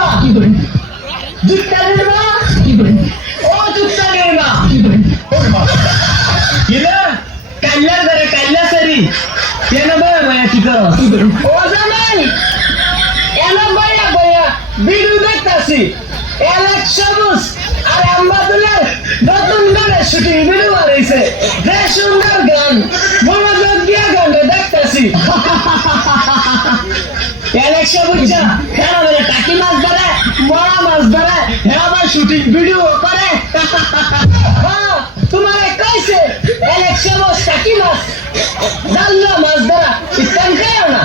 জ্যোতির্মা কি করেন? যুক্তানির মা, কি করেন? ও যুক্তানির মা, কি করেন? কিলা কাল্লা করে কাল্লা সারি। কেন বয় বয়া কি করো? ও জামাই এন বয়া বয়া, বিড়ু দেখতাছি। এলাক সবুজ আর আম্বাদুলের নতুন গানের শুটিং ভিডিও বানাইছে। যে সুন্দর গান, মনোযোগ দিয়া গানটা দেখতাছি। এলাক সবুজ কেন বলে টাকি মাছ ধরে, বড় মাছ ধরে হ্যাঁ আবার শুটিং ভিডিও করে। তোমারে কইছে এলাক সবুজ টাকি মাছ জানলো মাছ ধরা ইস্তান খাইও না।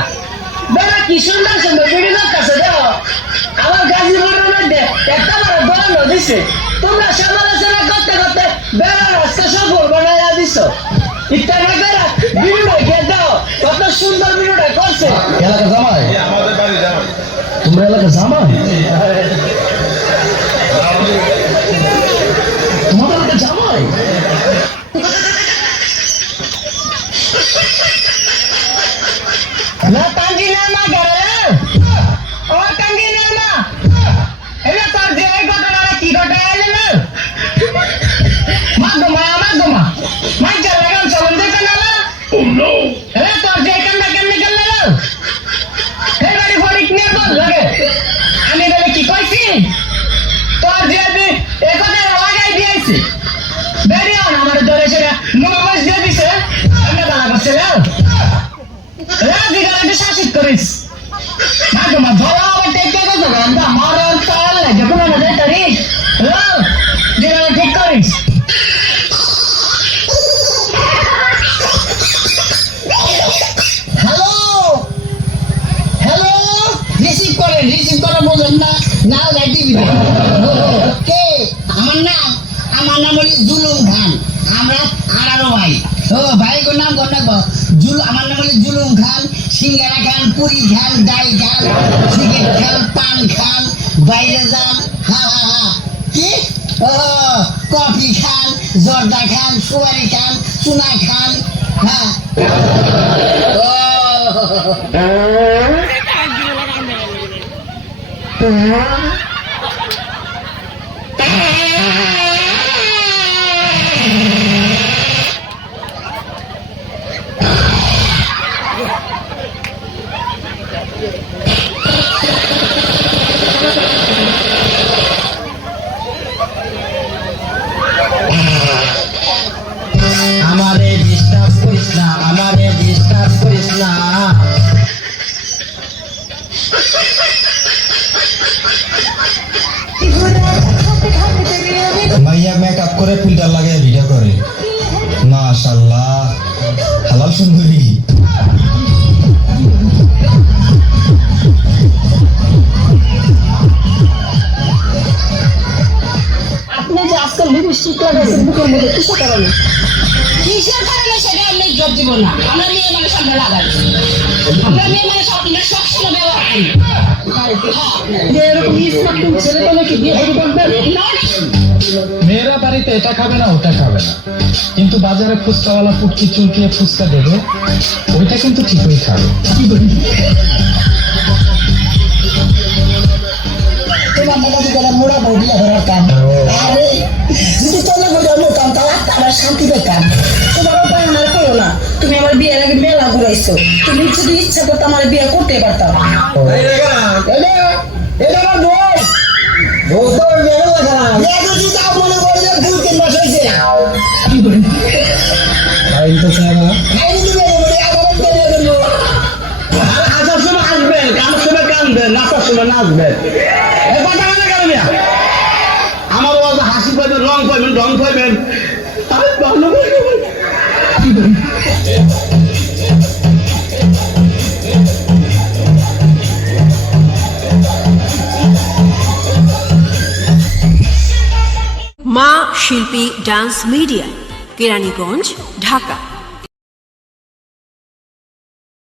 বেড়া, কি সুন্দর সুন্দর ভিডিও কাছে দেখো। আমার গাজীপুরের মধ্যে একটা বড় দোকানও দিছে তোমরা সমালোচনা করতে করতে বেড়া রাস্তা সফল বানাইয়া দিছ। ইত্যাদি বেড়া ভিডিওটা খেয়ে দাও, কত সুন্দর ভিডিওটা করছে এলাকা জামাই আমাদের বাড়ি যাও তোমরা এলাকা জামাই তোমাদের এলাকা জামাই না টাঙ্গি না না গেলে ও টাঙ্গি না না এটা তোর যে ঘটনাটা কি ঘটে এলে না মাগো মা মাগো মা মাই যা লাগাম চলন দেখে না ও নো হ্যালো হ্যালো রিসিভ করেন রিসিভ করে বলেন না না লাইটি কে আমার নাম আমার নাম হলি জুলুম খান। আমরা আঠারো ভাই। ও ভাই গো নাম কোন রাখব জুল, আমার নাম হলি জুলুম খান, সিঙ্গারা খান, পুরি খান ডাল খান, সিগারেট খান, পান খান, বাইরে যান। হা হা হা। কি? ও কফি খান জর্দা খান সুয়ারি খান চুনা খান হ্যাঁ। সুন্দরী আপনি যে আজকাল লিপস্টিক লাগাইছেন মুখের মধ্যে কিসের কারণে? কিসের কারণে আমরা ইজ্জত দিব না। আমরা মেয়ে মানুষ আমরা আপনার সবসময় ব্যবহার করি। হ্যাঁ, এরকম স্মার্ট ছেলে তো বিয়ে করে মেয়েরা বাড়িতে এটা খাবে না ওটা খাবে না। কিন্তু বাজারে ফুচকাওয়ালা ফুটকি চুলকিয়ে ফুচকা দেবে ওইটা কিন্তু ঠিকই খাবে। তোমার শান্তি পেতাম করো না। তুমি আমার বিয়ের আগে মেলা ঘুরাইছো। তুমি যদি ইচ্ছা করতো আমার বিয়ে করতে পারতাম। এটা আমার কথা মানে কেন আমার বাবা হাসি পাইবেন রং পাইবেন রং পাইবেন। আরে ভালো পাইবেন। মা শিল্পী ডান্স মিডিয়া কেরানীগঞ্জ ঢাকা।